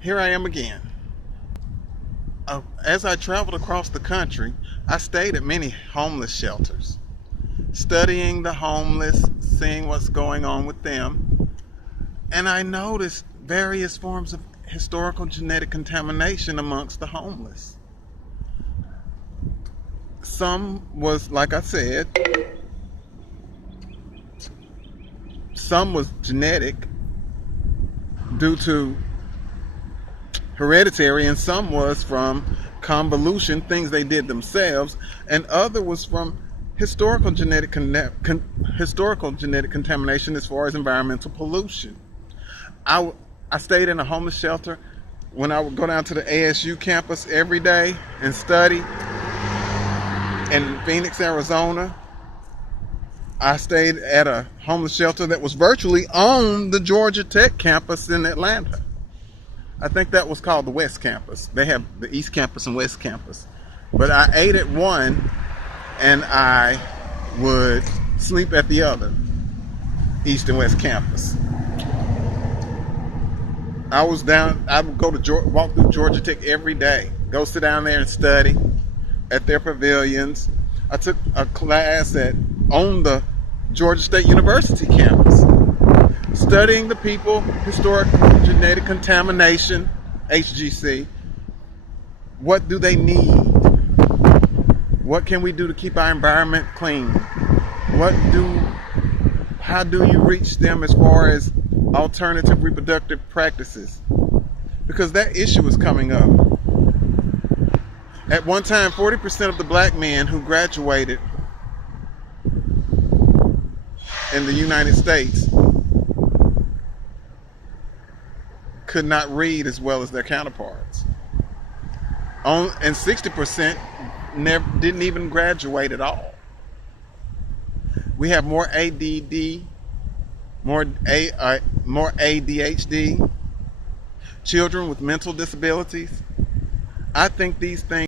here I am again. As I traveled across the country, I stayed at many homeless shelters, studying the homeless, seeing what's going on with them, and I noticed various forms of historical genetic contamination amongst the homeless. Some was, like I said, some was genetic due to hereditary, and some was from convolution, things they did themselves, and other was from historical genetic contamination as far as environmental pollution. I stayed in a homeless shelter when I would go down to the ASU campus every day and study. In Phoenix, Arizona, I stayed at a homeless shelter that was virtually on the Georgia Tech campus in Atlanta. I think that was called the West Campus. They have the East Campus and West Campus. But I ate at one and I would sleep at the other, East and West Campus. I would walk through Georgia Tech every day, go sit down there and study at their pavilions. I took a class on the Georgia State University campus, studying the people, historical genetic contamination, HGC. What do they need? What can we do to keep our environment clean? How do you reach them as far as alternative reproductive practices? Because that issue is coming up. At one time, 40% of the black men who graduated in the United States could not read as well as their counterparts. And 60% didn't even graduate at all. We have more ADD, more ADHD, children with mental disabilities. I think these things